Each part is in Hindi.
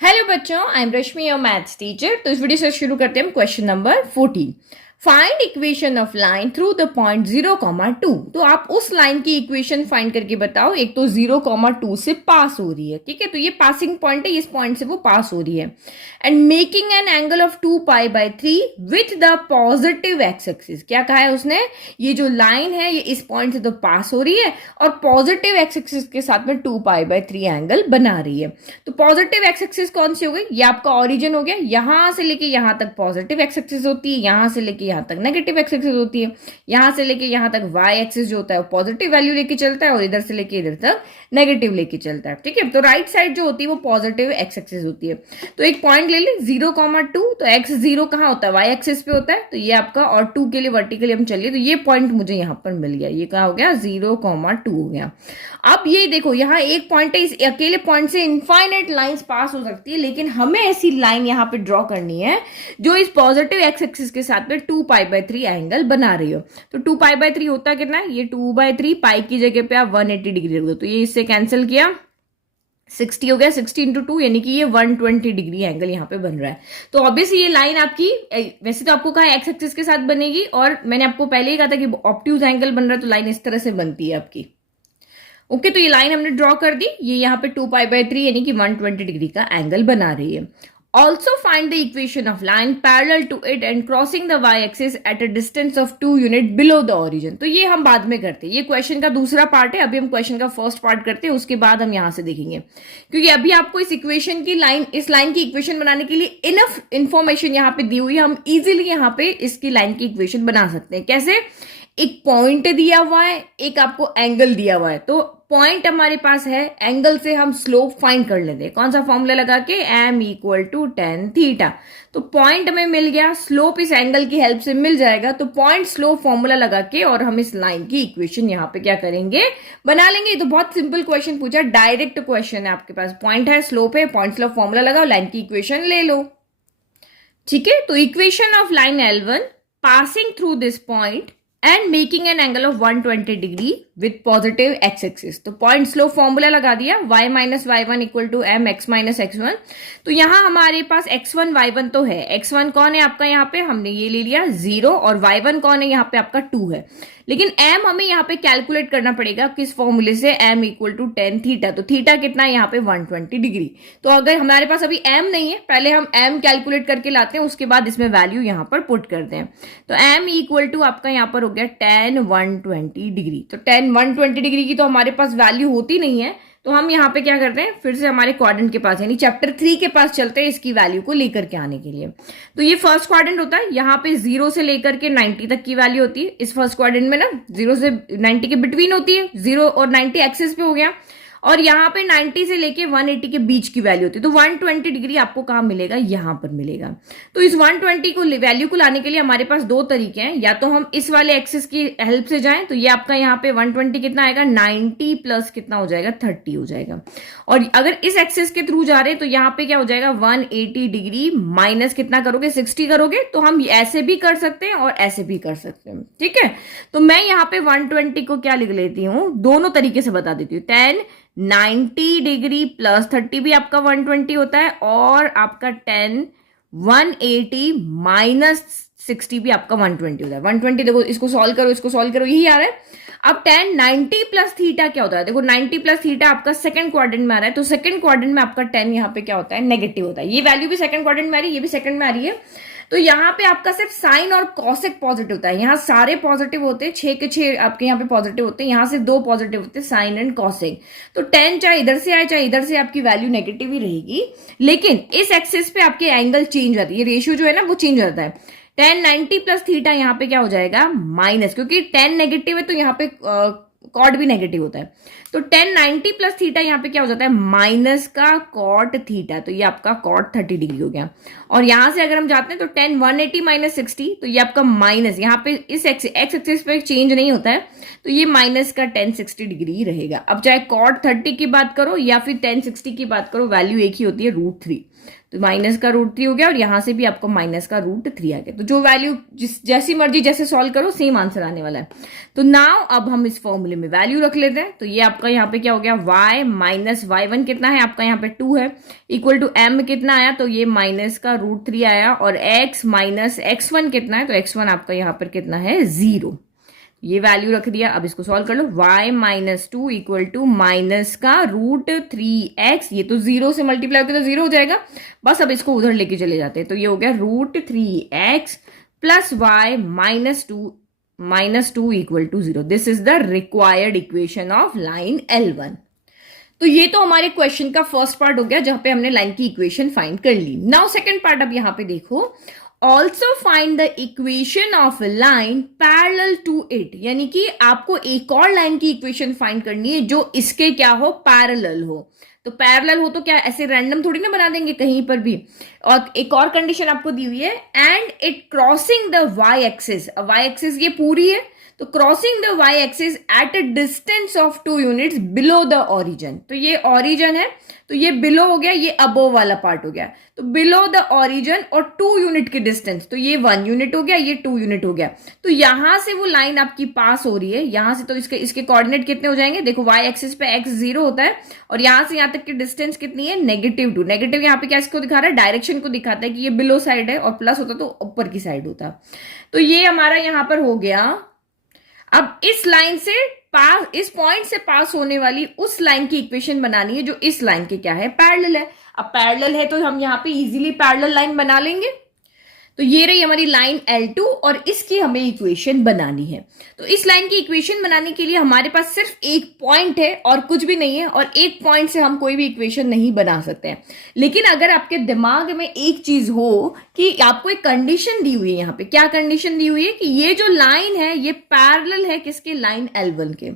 हेलो बच्चों, I am Rashmi your maths teacher. तो इस वीडियो से शुरू करते हैं हम question number 14। Find equation of line through the point 0,2। तो आप उस लाइन की इक्वेशन फाइंड करके बताओ। एक तो 0,2 से पास हो रही है, ठीक है, तो ये पासिंग पॉइंट है, इस पॉइंट से वो पास हो रही है। And making an angle of 2π/3 with the positive x axis. क्या कहा है उसने? ये जो लाइन है ये इस पॉइंट से तो पास हो रही है और पॉजिटिव एक्स एक्सिस के साथ में 2π/3 एंगल बना रही है। तो पॉजिटिव एक्स एक्सिस कौन सी हो गई? ये आपका ओरिजिन हो गया, यहां से लेके यहां तक पॉजिटिव एक्स एक्सिस होती है, यहां से लेके यहां तक नेगेटिव एक्स एक्सिस होती है, यहां से लेके यहां तक वाई एक्सिस जो होता है वो पॉजिटिव वैल्यू लेके चलता है और इधर से लेके इधर तक नेगेटिव लेके चलता है, ठीक है। तो राइट साइड जो होती है वो पॉजिटिव एक्स एक्सिस होती है। तो एक पॉइंट ले ले 0,2, तो एक्स 0 कहाँ होता है? वाई एक्सिस पे होता है, तो ये आपका, और 2 के लिए वर्टिकली हम चलिए तो ये पॉइंट मुझे यहां पर मिल गया। ये कहा हो गया? 0,2 हो गया। अब ये देखो, यहाँ एक पॉइंट है, इस अकेले पॉइंट से इनफाइनाइट लाइंस पास हो सकती है, लेकिन हमें ऐसी लाइन यहाँ पे ड्रॉ करनी है जो इस पॉजिटिव एक्स एक्सिस के साथ में 2π/3 एंगल बना रही हो। तो 2π/3 होता कितना है? ये 2/3, पाई की जगह पे आप 180 डिग्री रख दो, तो ये इससे कैंसिल किया, 60 हो गया, 60 × 2 यानी कि ये 120 डिग्री एंगल यहाँ पे बन रहा है। तो ऑब्वियसली ये लाइन आपकी, वैसे तो आपको कहा एक्स एक्सिस के साथ बनेगी, और मैंने आपको पहले ही कहा था कि ऑब्ट्यूज एंगल बन रहा है तो लाइन इस तरह से बनती है आपकी। ओके, तो ये लाइन हमने ड्रॉ कर दी, ये यहाँ पे 2π/3 यानी कि 120 डिग्री का एंगल बना रही है। Also find the equation of line parallel to it and crossing the y axis at a distance of 2 unit below the origin. तो ये हम बाद में करते हैं, ये क्वेश्चन का दूसरा पार्ट है, अभी हम क्वेश्चन का फर्स्ट पार्ट करते हैं, उसके बाद हम यहां से देखेंगे, क्योंकि अभी आपको इस इक्वेशन की लाइन, इस लाइन की इक्वेशन बनाने के लिए इनफ इंफॉर्मेशन यहाँ पे दी हुई है। हम इजिली यहाँ पे इसकी लाइन की इक्वेशन बना सकते हैं। कैसे? एक पॉइंट दिया हुआ है, एक आपको एंगल दिया हुआ है, तो पॉइंट हमारे पास है, एंगल से हम स्लोप फाइंड कर लेते हैं। कौन सा फॉर्मूला लगा के? m = tan theta. तो पॉइंट हमें मिल गया, स्लोप इस एंगल की हेल्प से मिल जाएगा, तो पॉइंट स्लोप फॉर्मूला लगा के और हम इस लाइन की इक्वेशन यहाँ पे क्या करेंगे? बना लेंगे। ये तो बहुत सिंपल क्वेश्चन पूछा, डायरेक्ट क्वेश्चन है, आपके पास पॉइंट है, स्लोप है, पॉइंट स्लोप फॉर्मूला लगाओ, लाइन की इक्वेशन ले लो, ठीक है। तो equation of line L1 passing through this point and making an angle of 120 degree with positive x axis. तो पॉइंट स्लोप फॉर्मूला लगा दिया, y - y1 = m x - x1। तो यहां हमारे पास x1 y1 तो है, x1 कौन है आपका? यहाँ पे हमने ये ले लिया 0, और y1 कौन है? यहाँ पे आपका 2 है, लेकिन m हमें यहाँ पे कैलकुलेट करना पड़ेगा किस फॉर्मूले से? m = tan theta. तो थीटा कितना है यहाँ पे? 120 डिग्री। तो अगर हमारे पास अभी m नहीं है, पहले हम m कैलकुलेट करके लाते हैं, उसके बाद इसमें वैल्यू यहाँ पर पुट करते हैं। तो m = आपका यहाँ पर हो गया tan 120 डिग्री। तो tan 120 डिग्री की तो हमारे पास वैल्यू होती नहीं है, तो हम यहाँ पे क्या करते हैं, फिर से हमारे क्वाड्रेंट के पास यानी चैप्टर 3 के पास चलते हैं इसकी वैल्यू को लेकर के आने के लिए। तो ये फर्स्ट क्वाड्रेंट होता है, यहाँ पे 0 से लेकर के 90 तक की वैल्यू होती है। इस फर्स्ट क्वाड्रेंट में ना 0 से 90 के बिटवीन होती है, 0 और 90 एक्सिस पे हो गया, और यहाँ पे 90 से लेके 180 के बीच की वैल्यू होती है। तो 120 डिग्री आपको कहाँ मिलेगा? यहाँ पर मिलेगा। तो इस 120 को वैल्यू को लाने के लिए हमारे पास दो तरीके हैं, या तो हम इस वाले एक्सिस की हेल्प से जाएं, तो ये आपका यहाँ पे 120 कितना आएगा? 90 प्लस कितना हो जाएगा? 30 हो जाएगा। और अगर इस एक्सिस के थ्रू जा रहे हैं तो यहाँ पे क्या हो जाएगा? 180 डिग्री माइनस कितना करोगे? 60 करोगे। तो हम ऐसे भी कर सकते हैं और ऐसे भी कर सकते हैं, ठीक है। तो मैं यहाँ पे 120 को क्या लिख लेती हूँ, दोनों तरीके से बता देती हूँ। tan 90 डिग्री प्लस 30 भी आपका 120 होता है, और आपका tan 180 माइनस 60 भी आपका 120 होता है। 120 देखो, इसको सॉल्व करो, इसको सॉल्व करो, यही आ रहा है। अब tan 90 प्लस थीटा क्या होता है? देखो 90 प्लस थीटा आपका सेकंड क्वाड्रेंट में आ रहा है, तो सेकंड क्वाड्रेंट में आपका tan यहाँ पे क्या होता है? नेगेटिव होता है। ये वैल्यू भी सेकंड क्वाड्रेंट में आ रही है, ये भी सेकंड में आ रही है। तो यहाँ पे आपका सिर्फ साइन और कॉसेक पॉजिटिव होता है, यहाँ सारे पॉजिटिव होते हैं, 6 के 6 आपके यहाँ पे पॉजिटिव होते हैं, यहाँ से 2 पॉजिटिव होते हैं, साइन एंड कॉसेक। तो tan चाहे इधर से आए चाहे इधर से, आपकी वैल्यू नेगेटिव ही रहेगी, लेकिन इस एक्सिस पे आपके एंगल चेंज होती है, ये रेशियो जो है ना वो चेंज होता है। tan 90 प्लस थीटा यहाँ पे क्या हो जाएगा? माइनस, क्योंकि tan नेगेटिव है तो यहाँ पे कॉट भी नेगेटिव होता है। तो tan 90 प्लस थीटा यहाँ पे क्या हो जाता है? माइनस का कॉट थीटा, तो ये आपका कॉट 30 डिग्री हो गया। और यहां से अगर हम जाते हैं तो tan 180 माइनस 60, तो ये आपका माइनस, यहाँ पे इस एक्स एक्सिस पे चेंज नहीं होता है, तो ये माइनस का tan 60 डिग्री रहेगा। अब चाहे कॉट 30 की बात करो या फिर tan 60 की बात करो, वैल्यू एक ही होती है, √3। तो माइनस का रूट 3 हो गया और यहां से भी आपको माइनस का रूट 3 आ गया। तो जो वैल्यू जैसी मर्जी जैसे सॉल्व करो सेम आंसर आने वाला है। तो नाउ अब हम इस फॉर्मूले में वैल्यू रख लेते हैं। तो ये आपका यहाँ पे क्या हो गया, y माइनस y1 कितना है आपका यहाँ पे 2 है, इक्वल टू m कितना आया, तो ये माइनस का रूट 3 आया, और x माइनस x1 कितना है, तो x1 आपका यहाँ पर कितना है 0। ये वैल्यू रख दिया। अब इसको सॉल्व कर लो, y minus 2 equal to minus का रूट 3x, ये तो 0 से मल्टीप्लाई होकर तो 0 हो जाएगा, बस अब इसको उधर लेके चले जाते हैं। तो ये हो गया root 3x plus y minus two equal to 0। This is the required equation of line L1। तो ये तो हमारे क्वेश्चन का फर्स्ट पार्ट हो गया जहां पे हमने लाइन की इक्वेशन फाइंड कर ली। नाउ सेकंड पार्ट, अब यहां पे देखो, also find the equation of line parallel to it, यानी कि आपको एक और लाइन की इक्वेशन फाइंड करनी है जो इसके क्या हो, पैरेलल हो। तो पैरेलल हो तो क्या ऐसे रैंडम थोड़ी ना बना देंगे कहीं पर भी। और एक और कंडीशन आपको दी हुई है, and it crossing the y axis, y axis ये पूरी है, तो crossing the y axis at a distance of 2 units below the origin. तो ये ओरिजिन है, तो ये बिलो हो गया, ये अबोव वाला पार्ट हो गया। तो बिलो द ओरिजिन और 2 यूनिट की डिस्टेंस, तो ये 1 यूनिट हो गया, ये 2 यूनिट हो गया। तो यहां से वो लाइन आपकी पास हो रही है, यहां से, तो इसके कोऑर्डिनेट कितने हो जाएंगे, देखो वाई एक्सिस पे x 0 होता है, और यहां से यहां तक की डिस्टेंस कितनी है, -2। नेगेटिव यहाँ पे क्या इसको दिखा रहा है, डायरेक्शन को दिखाता है कि ये बिलो साइड है, और प्लस होता तो ऊपर की साइड होता। तो ये हमारा यहां पर हो गया। अब इस लाइन से पास, इस पॉइंट से पास होने वाली उस लाइन की इक्वेशन बनानी है जो इस लाइन के क्या है, पैरेलल है। अब पैरेलल है तो हम यहां पे इजीली पैरेलल लाइन बना लेंगे। तो ये रही हमारी लाइन L2 और इसकी हमें इक्वेशन बनानी है। तो इस लाइन की इक्वेशन बनाने के लिए हमारे पास सिर्फ एक पॉइंट है और कुछ भी नहीं है, और एक पॉइंट से हम कोई भी इक्वेशन नहीं बना सकते हैं। लेकिन अगर आपके दिमाग में एक चीज हो कि आपको एक कंडीशन दी हुई है, यहाँ पे क्या कंडीशन दी हुई है कि ये जो लाइन है ये पैरेलल है किसके, लाइन L1 के।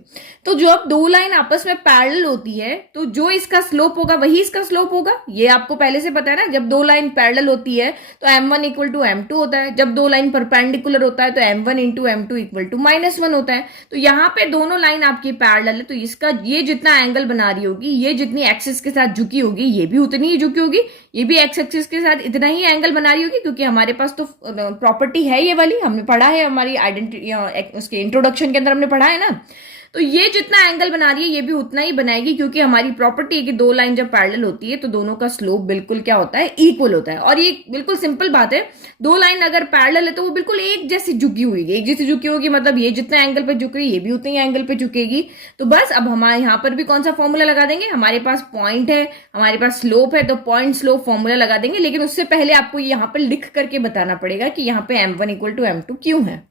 तो जब दो लाइन आपस में पैरेलल होती है तो जो इसका स्लोप होगा वही इसका स्लोप होगा, ये आपको पहले से पता है ना। जब दो लाइन पैरेलल होती है तो m1 इक्वल टू m2 होता है, जब दो लाइन परपेंडिकुलर होता है तो m1 into m2 equal to -1 होता है। तो यहाँ पे दोनों लाइन आपकी पैरेलल है, तो इसका ये जितना एंगल बना रही होगी, ये जितनी एक्सिस के साथ झुकी होगी, ये भी उतनी ही झुकी होगी, ये भी एक्स एक्सिस के साथ इतना ही एंगल बना रही होगी, क्योंकि हमारे पास तो प्रॉपर्टी है ये वाली, हमने पढ़ा है हमारी आइडेंटिटी, उसके इंट्रोडक्शन के अंदर हमने पढ़ा है ना। तो ये जितना एंगल बना रही है ये भी उतना ही बनाएगी, क्योंकि हमारी प्रॉपर्टी है कि दो लाइन जब पैरेलल होती है तो दोनों का स्लोप बिल्कुल क्या होता है, इक्वल होता है। और ये बिल्कुल सिंपल बात है, दो लाइन अगर पैरेलल है तो वो बिल्कुल एक जैसी झुकी हुई है, एक जैसी झुकी होगी, मतलब ये जितना एंगल पे झुक रही है ये भी उतनी एंगल पे झुकेगी। तो बस अब हमारे यहाँ पर भी कौन सा फॉर्मूला लगा देंगे, हमारे पास पॉइंट है, हमारे पास स्लोप है, तो पॉइंट स्लोप फॉर्मूला लगा देंगे। लेकिन उससे पहले आपको यहाँ पर लिख करके बताना पड़ेगा कि यहाँ पे m1 इक्वल टू m2 क्यों है।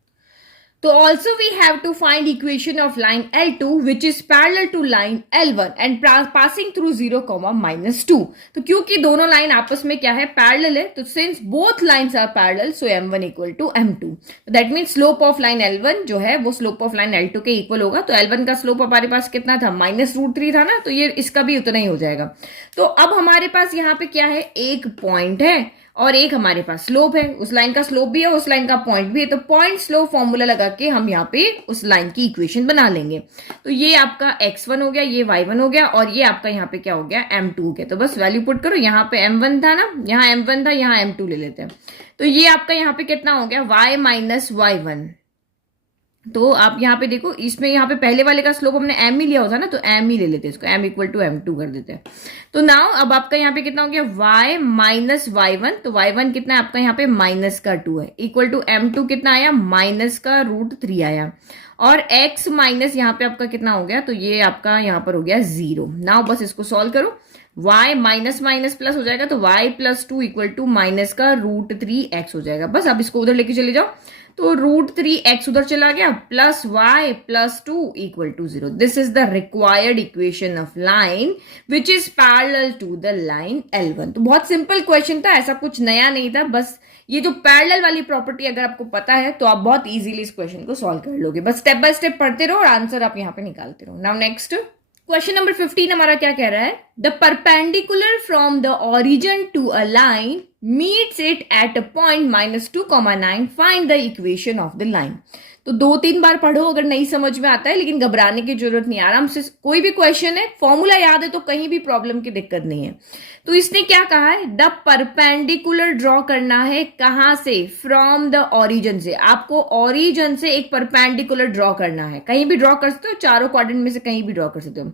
तो also we have to find equation of line L2 which is parallel to line L1 and passing through 0, -2। तो क्योंकि दोनों लाइन आपस में क्या है, पैरेलल है, तो since both lines are parallel so m1 equal to m2। तो that means slope of line L1 जो है वो slope of line L2 के इक्वल होगा। तो L1 का स्लोप हमारे पास कितना था, -√3 था ना, तो ये इसका भी उतना ही हो जाएगा। तो अब हमारे पास यहाँ पे क्या है, एक पॉइंट है और एक हमारे पास स्लोप है, उस लाइन का स्लोप भी है, उस लाइन का पॉइंट भी है। तो पॉइंट स्लोप फॉर्मूला लगा के हम यहाँ पे उस लाइन की इक्वेशन बना लेंगे। तो ये आपका x1 हो गया, ये y1 हो गया, और ये आपका यहाँ पे क्या हो गया, m2 हो गया। तो बस वैल्यू पुट करो, यहाँ पे m1 था ना, यहाँ m1 था, यहाँ m2 ले लेते हैं। तो ये आपका यहाँ पे कितना हो गया, y माइनस y1। तो आप यहाँ पे देखो, इसमें यहाँ पे पहले वाले का स्लोप हमने m ही लिया होता ना, तो m ही ले लेते हैं इसको, m इक्वल टू m2 कर देते हैं। तो नाउ अब आपका यहाँ पे कितना हो गया, y माइनस y1। तो y1 कितना है आपका यहाँ पे -2 है, इक्वल टू m2 कितना आया, -√3 आया, और x माइनस यहाँ पे आपका कितना हो गया, तो ये आपका यहाँ पर हो गया 0। नाउ बस इसको सॉल्व करो, y माइनस माइनस प्लस हो जाएगा, तो y plus 2 equal to -√3x हो जाएगा। बस अब इसको उधर लेके चले जाओ, तो √3x उधर चला गया, plus y plus 2 equal to 0। This is the required equation of line which is parallel to the line L1। तो बहुत सिंपल क्वेश्चन था, ऐसा कुछ नया नहीं था। बस ये जो पैरेलल वाली प्रॉपर्टी अगर आपको पता है तो आप बहुत इजीली इस क्वेश्चन को सॉल्व कर लोगे। बस स्टेप बाय स्टेप पढ़ते रहो और आंसर आप यहाँ पे निकालते रहो। नाउ नेक्स्ट क्वेश्चन नंबर 15 हमारा क्या कह रहा है, the perpendicular from the origin to a line meets it at a point -2, 9, find the equation of the line. तो 2-3 बार पढ़ो अगर नहीं समझ में आता है, लेकिन घबराने की जरूरत नहीं, आराम से कोई भी क्वेश्चन है फॉर्मूला याद है तो कहीं भी प्रॉब्लम की दिक्कत नहीं है। तो इसने क्या कहा है, द परपेंडिकुलर ड्रॉ करना है, कहां से, फ्रॉम द ऑरिजन से, आपको ऑरिजन से एक परपेंडिकुलर ड्रॉ करना है, कहीं भी ड्रॉ कर सकते हो, चारों क्वाड्रेंट में से कहीं भी ड्रॉ कर सकते हो।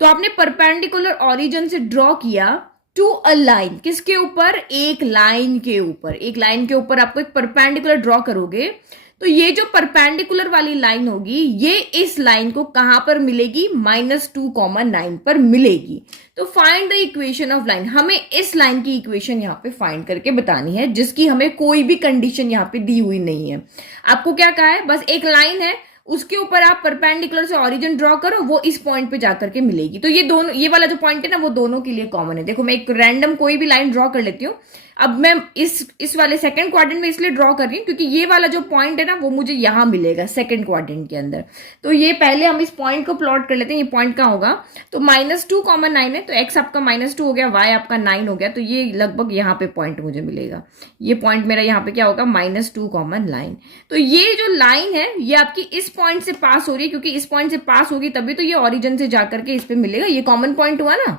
तो आपने परपेंडिकुलर ऑरिजन से ड्रॉ किया टू अ लाइन, किसके ऊपर, एक लाइन के ऊपर, एक लाइन के ऊपर आपको एक परपेंडिकुलर ड्रॉ करोगे, तो ये जो परपेंडिकुलर वाली लाइन होगी ये इस लाइन को कहां पर मिलेगी, -2,9 पर मिलेगी। तो find the equation of line, हमें इस लाइन की इक्वेशन यहां पे फाइंड करके बतानी है, जिसकी हमें कोई भी कंडीशन यहां पे दी हुई नहीं है। आपको क्या कहा है, बस एक लाइन है, उसके ऊपर आप परपेंडिकुलर से ऑरिजिन ड्रॉ करो, वो इस पॉइंट पे जाकर के मिलेगी। तो ये दोनों, ये वाला जो पॉइंट है ना वो दोनों के लिए कॉमन है। देखो मैं एक रैंडम कोई भी लाइन ड्रॉ कर लेती हूँ। अब मैं इस वाले सेकंड क्वाड्रेंट में इसलिए ड्रॉ कर रही हूँ क्योंकि ये वाला जो पॉइंट है ना वो मुझे यहां मिलेगा सेकंड क्वाड्रेंट के अंदर। तो ये पहले हम इस पॉइंट को प्लॉट कर लेते हैं, ये पॉइंट कहाँ होगा, तो -2,9 है, तो x आपका -2 हो गया, y आपका 9 हो गया, तो ये लगभग यहाँ पे पॉइंट मुझे मिलेगा। ये पॉइंट मेरा यहाँ पे क्या होगा, -2,9। तो ये जो लाइन है ये आपकी इस पॉइंट से पास हो रही है, क्योंकि इस पॉइंट से पास होगी तभी तो ये ऑरिजिन से जाकर के इस पे मिलेगा, ये कॉमन पॉइंट हुआ ना,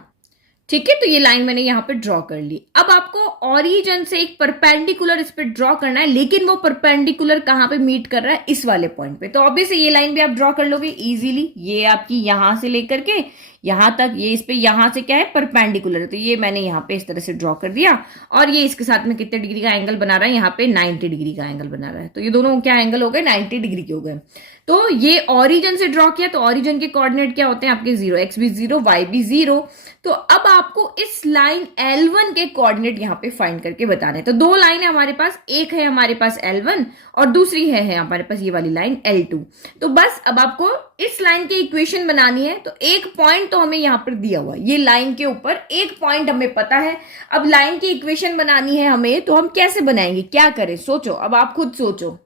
ठीक है। तो ये लाइन मैंने यहां पे ड्रॉ कर ली। अब आपको ऑरिजिन से एक परपेंडिकुलर इस पे ड्रॉ करना है, लेकिन वो परपेंडिकुलर कहां पे मीट कर रहा है, इस वाले पॉइंट पे। तो ऑब्वियसली ये लाइन भी आप ड्रॉ कर लोगे इजीली, ये आपकी यहां से लेकर के यहां तक, ये इस पे यहां से क्या है, परपेंडिकुलर है, तो ये मैंने यहां पे इस तरह से ड्रॉ कर दिया। और ये इसके साथ में कितने डिग्री का एंगल बना रहा है, यहाँ पे 90 डिग्री का एंगल बना रहा है। तो ये दोनों क्या एंगल हो गए, 90 डिग्री के हो गए। तो ये ऑरिजिन से ड्रॉ किया, तो ऑरिजिन के कोऑर्डिनेट क्या होते हैं आपके, 0, x भी 0, y भी 0। तो अब आपको इस लाइन L1 के कोऑर्डिनेट यहां पे फाइंड करके बताने हैं। तो दो लाइन है हमारे पास, एक है हमारे पास L1 और दूसरी है हमारे पास ये वाली लाइन L2। तो बस अब आपको इस लाइन की इक्वेशन बनानी है। तो एक पॉइंट तो हमें यहां पर दिया हुआ है, ये लाइन के ऊपर एक पॉइंट हमें पता है। अब लाइन की इक्वेशन बनानी है हमें, तो हम कैसे बनाएंगे, क्या करें, सोचो, अब आप खुद सोचो।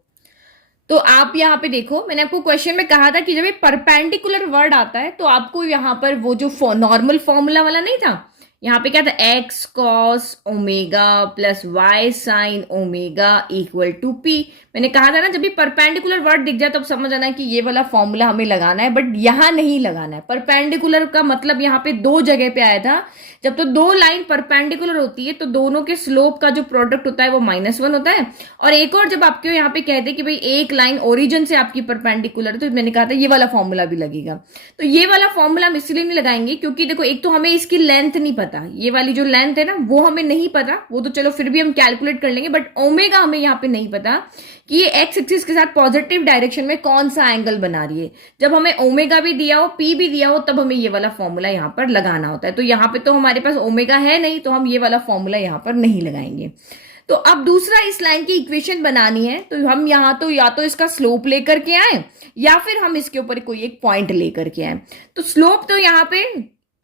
तो आप यहाँ पे देखो, मैंने आपको क्वेश्चन में कहा था कि जब ये परपेंडिकुलर वर्ड आता है तो आपको यहाँ पर वो जो नॉर्मल फॉर्मूला वाला नहीं था, यहाँ पे क्या था, x cos omega plus y sin omega equal to p। मैंने कहा था ना जब भी परपेंडिकुलर वर्ड दिख जाए तब समझ आना कि ये वाला फॉर्मूला हमें लगाना है, बट यहां नहीं लगाना है। परपेंडिकुलर का मतलब यहाँ पे दो जगह पे आया था। जब तो दो लाइन परपेंडिकुलर होती है तो दोनों के स्लोप का जो प्रोडक्ट होता है वो -1 होता है। और एक और जब आपके यहाँ पे कहते कि भाई एक लाइन ओरिजिन से आपकी परपेंडिकुलर, तो मैंने कहा था ये वाला फॉर्मूला भी लगेगा। तो ये वाला फॉर्मूला हम इसलिए नहीं लगाएंगे क्योंकि देखो एक तो हमें इसकी लेंथ नहीं पता, ये वाली जो लेंथ है ना वो हमें नहीं पता, वो तो चलो फिर भी हम कैलकुलेट कर लेंगे, बट ओमेगा हमें यहाँ पे नहीं पता कि ये एक्स एक्सिस के साथ पॉजिटिव डायरेक्शन में कौन सा एंगल बना रही है। जब हमें ओमेगा भी दिया हो, पी भी दिया हो, तब हमें ये वाला फॉर्मूला यहाँ पर लगाना होता है। तो यहाँ पे तो हमारे पास ओमेगा है नहीं, तो हम ये वाला फॉर्मूला यहाँ पर नहीं लगाएंगे। तो अब दूसरा इस लाइन की इक्वेशन बनानी है, तो हम यहाँ तो या तो इसका स्लोप लेकर के आए या फिर हम इसके ऊपर कोई एक पॉइंट लेकर के आए। तो स्लोप तो यहाँ पे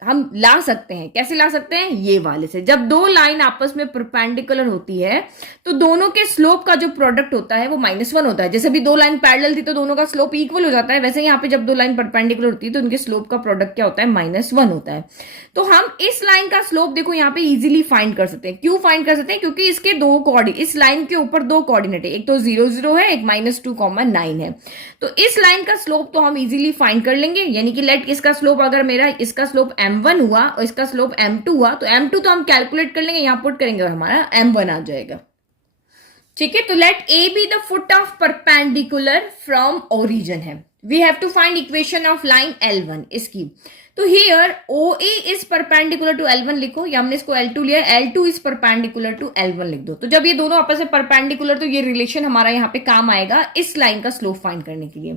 हम ला सकते हैं, कैसे ला सकते हैं, ये वाले से। जब दो लाइन आपस में परपेंडिकुलर होती है तो दोनों के स्लोप का जो प्रोडक्ट होता है वो -1 होता है। जैसे भी दो लाइन पैरेलल थी तो दोनों का स्लोप इक्वल हो जाता है, वैसे यहाँ पे जब दो लाइन परपेंडिकुलर होती है तो उनके स्लोप का प्रोडक्ट क्या होता है, -1 होता है। तो हम इस लाइन का स्लोप देखो यहाँ पे इजीली फाइंड कर सकते हैं। क्यों फाइंड कर सकते हैं, क्योंकि इसके दो कोऑर्डिनेट, इस लाइन के ऊपर दो कोऑर्डिनेट है, एक तो 0, 0 है, एक -2,9 है। तो इस लाइन का स्लोप तो हम इजीली फाइंड कर लेंगे, यानी कि लेट इसका स्लोप, अगर मेरा इसका स्लोप m1 हुआ और इसका स्लोप m2 हुआ, तो m2 तो हम कैलकुलेट कर लेंगे, यहां पुट करेंगे और हमारा m1 आ जाएगा। ठीक है, तो let a be the foot of perpendicular from origin है। We have to find equation of line L1 इसकी। तो here OA is perpendicular to L1 लिखो, या हमने इसको L2 लिया, L2 is perpendicular to L1 लिख दो। तो जब ये दोनों आपस में परपेंडिकुलर, तो ये रिलेशन हमारा यहाँ पे काम आएगा इस लाइन का स्लोप फाइंड करने के लिए।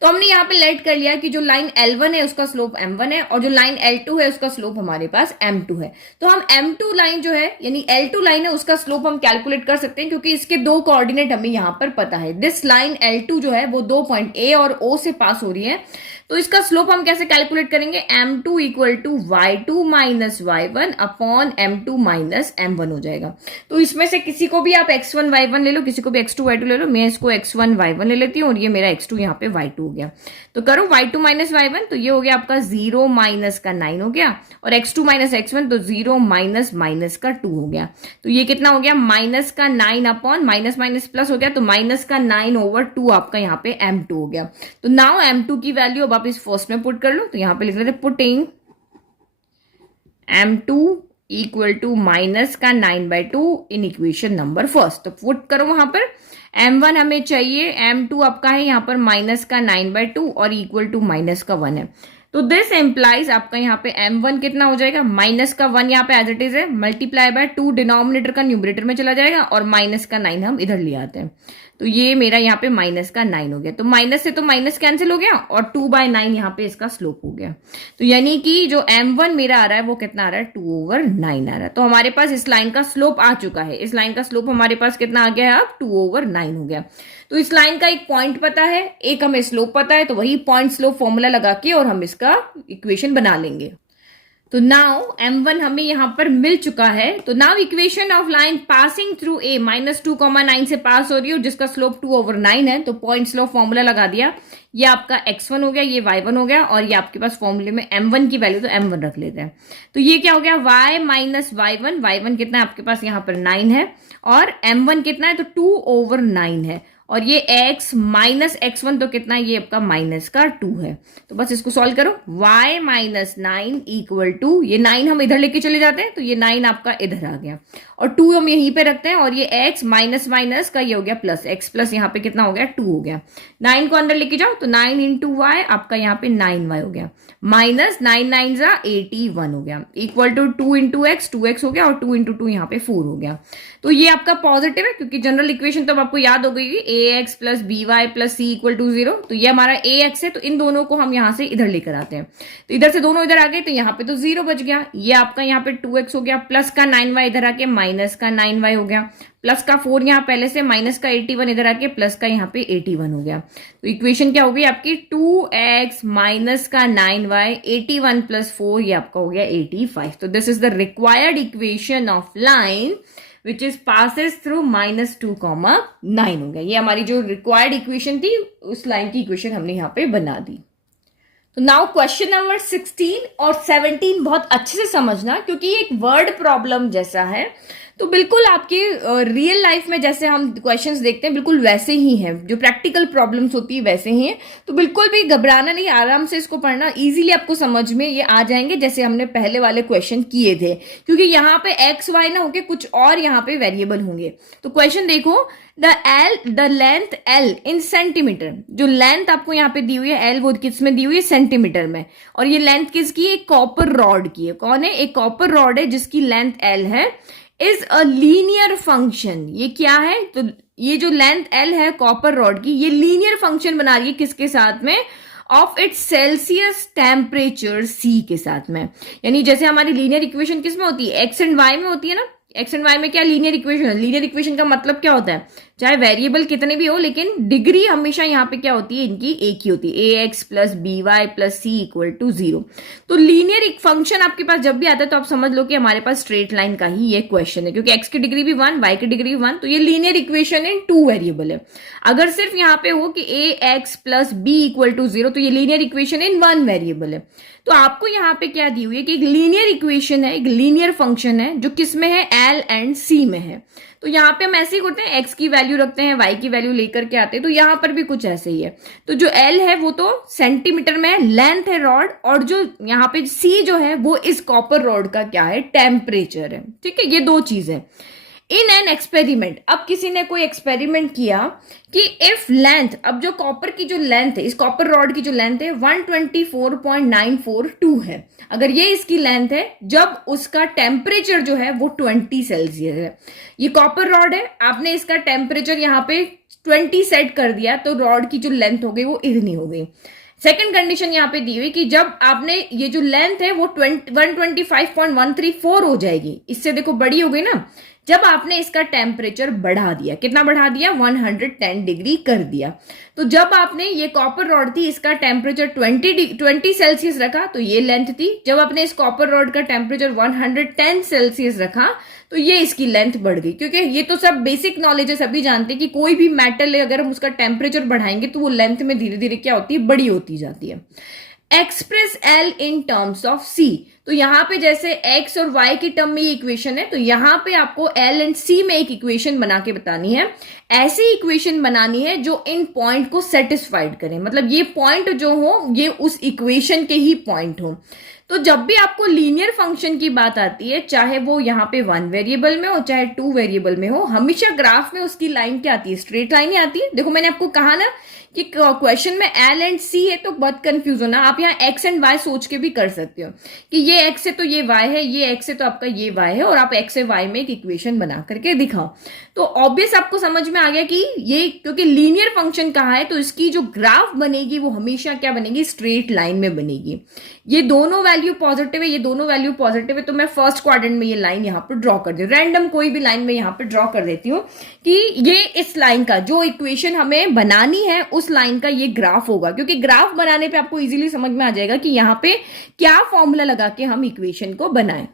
तो हमने यहाँ पे लेट कर लिया कि जो लाइन L1 है उसका स्लोप m1 है और जो लाइन L2 है उसका स्लोप हमारे पास m2 है। तो हम m2 लाइन जो है यानी L2 लाइन है उसका स्लोप हम कैलकुलेट कर सकते हैं, क्योंकि इसके दो कोऑर्डिनेट हमें यहाँ पर पता है। दिस लाइन L2 जो है वो दो पॉइंट A और O से पास हो रही है। तो इसका स्लोप हम कैसे कैलकुलेट करेंगे, m2 equal to y2 minus y1 upon m2 minus m1 हो जाएगा। तो इसमें से किसी को भी आप x1 y1 ले लो, किसी को भी x2 y2 ले लो, मैं इसको x1 y1 ले लेती हूँ और ये मेरा x2 यहाँ पे y2 हो गया। तो करो y2 माइनस y1, तो ये हो गया आपका 0 माइनस का 9 हो गया, और x2 माइनस x1 तो 0 माइनस माइनस का 2 हो गया। तो ये कितना हो गया, माइनस का 9 अपॉन माइनस माइनस प्लस हो गया, तो माइनस का 9 ओवर 2 आपका यहाँ पे m2 हो गया। तो नाउ m2 की वैल्यू अब आप इस फर्स्ट में पुट कर लो, तो यहाँ पे लिख लेते putting m2 equal to minus का 9/2 इन इक्वेशन नंबर फर्स्ट। तो पुट करो वहां पर, m1 हमें चाहिए, m2 आपका है यहाँ पर माइनस का 9/2 और इक्वल टू माइनस का 1 है। तो दिस एम्प्लाइज आपका यहाँ पे m1 कितना हो जाएगा, माइनस का 1 यहाँ पे एज इट इज है, मल्टीप्लाई बाय 2 डिनोमिनेटर का न्यूमरेटर में चला जाएगा और माइनस का 9 हम इधर ले आते हैं। तो ये मेरा यहाँ पे माइनस का 9 हो गया, तो माइनस से तो माइनस कैंसिल हो गया और 2/9 यहाँ पे इसका स्लोप हो गया। तो यानी कि जो m1 मेरा आ रहा है वो कितना आ रहा है, 2/9 आ रहा है। तो हमारे पास इस लाइन का स्लोप आ चुका है, इस लाइन का स्लोप हमारे पास कितना आ गया है अब, 2/9 हो गया। तो इस लाइन का एक पॉइंट पता है, एक हमें स्लोप पता है, तो वही पॉइंट स्लोप फॉर्मूला लगा के और हम इसका इक्वेशन बना लेंगे। तो नाउ m1 हमें यहां पर मिल चुका है। तो now equation of line passing through a -2,9 से पास हो रही है जिसका स्लोप 2/9 है, तो पॉइंट स्लोप फॉर्मूला लगा दिया। ये आपका x1 हो गया, ये y1 हो गया, और ये आपके पास फॉर्मूले में m1 की वैल्यू, तो m1 रख लेते हैं। तो ये क्या हो गया, y माइनस y1, y1 कितना है आपके पास यहाँ पर 9 है, और m1 कितना है, तो 2/9 है, और ये x माइनस x1 तो कितना है, ये आपका माइनस का 2 है। तो बस इसको सॉल्व करो, y माइनस 9 इक्वल टू, ये 9 हम इधर लेके चले जाते हैं, तो ये 9 आपका इधर आ गया, और 2 हम यहीं पे रखते हैं, और ये x माइनस माइनस का ये हो गया प्लस, x प्लस यहाँ पे कितना हो गया, 2 हो गया। 9 को अंदर लेके जाओ, तो 9 इंटू वाई आपका यहाँ पे 9y हो गया, माइनस 9 9 जा 81 हो गया, equal to 2 into x, 2x हो गया, और 2 इंटू 2 यहाँ पे 4 हो गया। तो ये आपका पॉजिटिव है, क्योंकि जनरल इक्वेशन तो आपको याद हो गई, ax plus by plus c equal to 0। तो ये हमारा ax है, तो इन दोनों को हम यहां से इधर लेकर आते हैं, तो इधर से दोनों इधर आ गए, तो यहाँ पे तो 0 बच गया। ये आपका यहाँ पे 2x हो गया, प्लस का 9y इधर आके माइनस का 9y हो गया, प्लस का 4 यहाँ पहले से, माइनस का 81 इधर आके प्लस का यहाँ पे 81 हो गया। तो इक्वेशन क्या हो गई आपकी, 2x माइनस का 9y 81 प्लस 4, ये आपका हो गया 85। तो this is the required equation of line which is passes through -2,9 हो गया। ये हमारी जो रिक्वायर्ड इक्वेशन थी उस लाइन की इक्वेशन हमने यहाँ पे बना दी। तो नाउ क्वेश्चन नंबर 16 और 17 बहुत अच्छे से समझना, क्योंकि ये एक वर्ड प्रॉब्लम जैसा है, तो बिल्कुल आपके रियल लाइफ में जैसे हम क्वेश्चंस देखते हैं बिल्कुल वैसे ही हैं, जो प्रैक्टिकल प्रॉब्लम्स होती है वैसे ही हैं। तो बिल्कुल भी घबराना नहीं, आराम से इसको पढ़ना, इजीली आपको समझ में ये आ जाएंगे जैसे हमने पहले वाले क्वेश्चन किए थे, क्योंकि यहाँ पे एक्स वाई ना होके कुछ और यहाँ पे वेरिएबल होंगे। तो क्वेश्चन देखो, the length L in centimetre, जो लेंथ आपको यहाँ पे दी हुई है L, वो किस में दी हुई है, सेंटीमीटर में, और ये लेंथ किसकी है, एक कॉपर रॉड की है। कौन है, एक कॉपर रॉड है जिसकी लेंथ L है, इज अ लीनियर फंक्शन। ये क्या है, तो ये जो लेंथ L है कॉपर रॉड की, ये लीनियर फंक्शन बना रही है किसके साथ में, of its Celsius temperature C के साथ में। यानी जैसे हमारी लीनियर इक्वेशन किस में होती है, एक्स एंड वाई में होती है ना, एक्स एंड वाई में क्या लीनियर इक्वेशन है। लीनियर इक्वेशन का मतलब क्या होता है, चाहे वेरिएबल कितने भी हो, लेकिन डिग्री हमेशा यहाँ पे क्या होती है, इनकी एक ही होती है, ax plus by plus c equal to 0। तो लीनियर एक फंक्शन आपके पास जब भी आता है तो आप समझ लो कि हमारे पास स्ट्रेट लाइन का ही ये क्वेश्चन है, क्योंकि x की डिग्री भी 1, y की डिग्री भी 1, तो ये लीनियर इक्वेशन इन 2 वेरिएबल है। अगर सिर्फ यहाँ पे हो कि ax plus b equal to 0, तो ये लीनियर इक्वेशन इन 1 वेरिएबल है। तो आपको यहाँ पे क्या दी हुई है कि एक लीनियर इक्वेशन है, एक लीनियर फंक्शन है जो किसमें है, L एंड C में है। तो यहाँ पे हम ऐसे ही करते हैं, x की वैल्यू रखते हैं, y की वैल्यू लेकर के आते हैं, तो यहाँ पर भी कुछ ऐसे ही है। तो जो L है वो तो सेंटीमीटर में है, लेंथ है रॉड, और जो यहाँ पे C जो है वो इस कॉपर रॉड का क्या है, टेम्परेचर है। ठीक है, ये 2 चीजें। इन एन एक्सपेरिमेंट, अब किसी ने कोई एक्सपेरिमेंट किया कि इफ लेंथ, अब जो कॉपर की जो लेंथ है, इस कॉपर रॉड की जो लेंथ है 124.942 है, अगर ये इसकी लेंथ है, जब उसका टेम्परेचर जो है वो 20 सेल्सियस है। ये कॉपर रॉड है, आपने इसका टेम्परेचर यहाँ पे 20 सेट कर दिया, तो रॉड की जो लेंथ हो गई वो इतनी हो गई। सेकंड कंडीशन यहाँ पे दी हुई कि जब आपने ये जो लेंथ है वो 125.134 हो जाएगी, इससे देखो बड़ी हो गई ना, जब आपने इसका टेम्परेचर बढ़ा दिया, कितना बढ़ा दिया, 110 डिग्री कर दिया। तो जब आपने ये कॉपर रॉड थी, इसका टेम्परेचर 20 सेल्सियस रखा तो ये लेंथ थी। जब आपने इस कॉपर रॉड का टेम्परेचर 110 सेल्सियस रखा तो ये इसकी लेंथ बढ़ गई। क्योंकि ये तो सब बेसिक नॉलेज है, सभी जानते हैं कि कोई भी मेटल है अगर हम उसका टेम्परेचर बढ़ाएंगे तो वो लेंथ में धीरे धीरे क्या होती है, बड़ी होती जाती है। Express L in terms of C, तो यहां पे जैसे एक्स और वाई की टर्म में इक्वेशन है, तो यहां पे आपको एल एंड सी में एक इक्वेशन बना के बतानी है। ऐसी इक्वेशन बनानी है जो इन पॉइंट को सेटिस्फाइड करे, मतलब ये पॉइंट जो हो ये उस इक्वेशन के ही पॉइंट हो। तो जब भी आपको लीनियर फंक्शन की बात आती है, चाहे वो यहाँ पे 1 वेरिएबल में हो चाहे 2 वेरिएबल में हो, हमेशा ग्राफ में उसकी लाइन क्या आती है, स्ट्रेट लाइन ही आती है। देखो मैंने आपको कहा ना कि क्वेश्चन में एल एंड सी है तो बहुत कंफ्यूज होना, आप यहाँ एक्स एंड वाई सोच के भी कर सकते हो कि ये एक्स है तो ये वाई है, ये एक्स है तो आपका ये वाई है, और आप एक्स से वाई में एक इक्वेशन बना करके दिखाओ। तो ऑब्वियस आपको समझ में आ गया कि ये क्योंकि लीनियर फंक्शन कहा है तो इसकी जो ग्राफ बनेगी वो हमेशा क्या बनेगी, स्ट्रेट लाइन में बनेगी। ये दोनों वैल्यू पॉजिटिव है, ये दोनों वैल्यू पॉजिटिव है, तो मैं फर्स्ट क्वाड्रेंट में ये लाइन यहाँ पर ड्रॉ कर दी, रैंडम कोई भी लाइन में यहाँ पर ड्रॉ कर देती हूँ कि ये इस लाइन का जो इक्वेशन हमें बनानी है उस लाइन का ये ग्राफ होगा। क्योंकि ग्राफ बनाने पे आपको इजीली समझ में आ जाएगा कि यहाँ पे क्या फॉर्मूला लगा के हम इक्वेशन को बनाएं।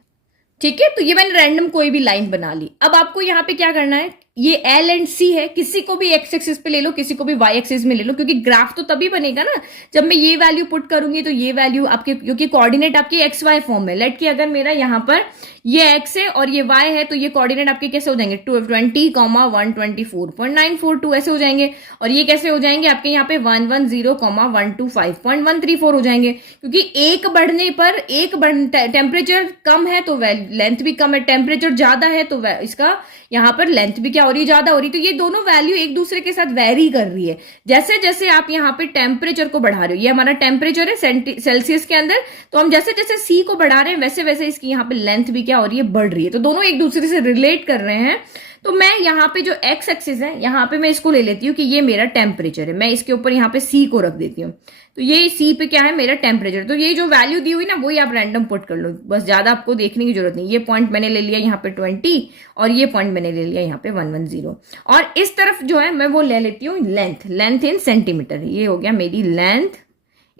ठीक है, तो ये मैंने रैंडम कोई भी लाइन बना ली। अब आपको यहाँ पे क्या करना है, ये एल एंड सी है, किसी को भी एक्स एक्सिस पे ले लो, किसी को भी वाई एक्सिस में ले लो, क्योंकि ग्राफ तो तभी बनेगा ना जब मैं ये वैल्यू पुट करूंगी तो ये वैल्यू आपके, क्योंकि कोऑर्डिनेट आपके एक्स वाई फॉर्म में, लेट कि अगर मेरा यहाँ पर ये एक्स है और ये वाई है तो ये कोऑर्डिनेट आपके कैसे हो जाएंगे, 20,124.942 ऐसे हो जाएंगे। और ये कैसे हो जाएंगे आपके यहाँ पे 110,125.134 हो जाएंगे, क्योंकि एक बढ़ने पर टेम्परेचर कम है तो लेंथ भी कम है, टेम्परेचर ज्यादा है तो इसका यहाँ पर लेंथ भी क्या हो रही है, ज्यादा हो रही है। तो ये दोनों वैल्यू एक दूसरे के साथ वेरी कर रही है। जैसे जैसे आप यहाँ पे टेम्परेचर को बढ़ा रहे हो, ये हमारा टेम्परेचर है सेल्सियस के अंदर, तो हम जैसे जैसे सी को बढ़ा रहे हैं वैसे वैसे इसकी यहाँ पे लेंथ भी क्या हो रही है, बढ़ रही है। तो दोनों एक दूसरे से रिलेट कर रहे हैं। तो मैं यहाँ पे जो एक्स एक्सिस है यहाँ पे मैं इसको ले लेती हूँ कि ये मेरा टेम्परेचर है, मैं इसके ऊपर यहाँ पे सी को रख देती हूँ। तो ये सी पे क्या है, मेरा टेम्परेचर। तो ये जो वैल्यू दी हुई ना वही आप रैंडम पुट कर लो, बस ज्यादा आपको देखने की जरूरत नहीं। ये पॉइंट मैंने ले लिया यहाँ पे 20 और ये पॉइंट मैंने ले लिया यहाँ पे 110, और इस तरफ जो है मैं वो ले लेती हूँ लेंथ इन सेंटीमीटर। ये हो गया मेरी लेंथ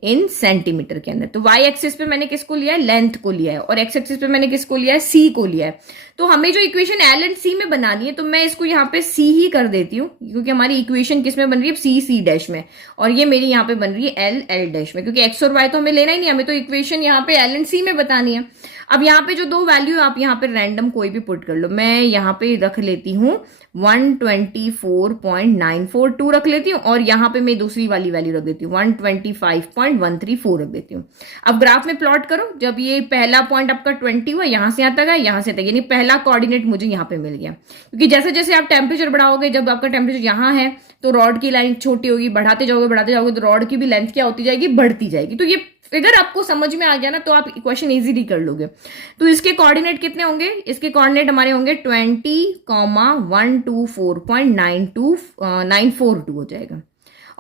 इन सेंटीमीटर के अंदर। तो वाई एक्सिस पे मैंने किसको लिया है, लेंथ को लिया है, और एक्स एक्सिस पे मैंने किसको लिया है, सी को लिया है। तो हमें जो इक्वेशन एल एंड सी में बनानी है तो मैं इसको यहाँ पे सी ही कर देती हूँ, क्योंकि हमारी इक्वेशन किस में बन रही है, सी डैश में, और ये मेरी यहाँ पे बन रही है एल डैश में, क्योंकि एक्स और वाई तो हमें लेना ही नहीं, हमें तो इक्वेशन यहाँ पे एल एंड सी में बतानी है। अब यहाँ पे जो दो वैल्यू आप यहाँ पे रैंडम कोई भी पुट कर लो, मैं यहाँ पे रख लेती हूँ 124.942 रख लेती हूँ, और यहाँ पे मैं दूसरी वाली वैल्यू रख देती हूँ 125.134 रख देती हूँ। अब ग्राफ में प्लॉट करो, जब ये पहला पॉइंट आपका 20 हुआ, यहाँ से यहाँ तक है, यहाँ से तक, यानी पहला कोऑर्डिनेट मुझे यहाँ पे मिल गया। क्योंकि जैसे जैसे आप टेम्परेचर बढ़ाओगे, जब आपका टेम्परेचर यहाँ है तो रॉड की लाइन छोटी होगी, बढ़ाते जाओगे तो रॉड की भी लेंथ क्या होती जाएगी, बढ़ती जाएगी। तो ये फिगर आपको समझ में आ गया ना, तो आप इक्वेशन इजीली कर लोगे। तो इसके कोऑर्डिनेट कितने होंगे, इसके कोऑर्डिनेट हमारे होंगे 20,124.942 हो जाएगा,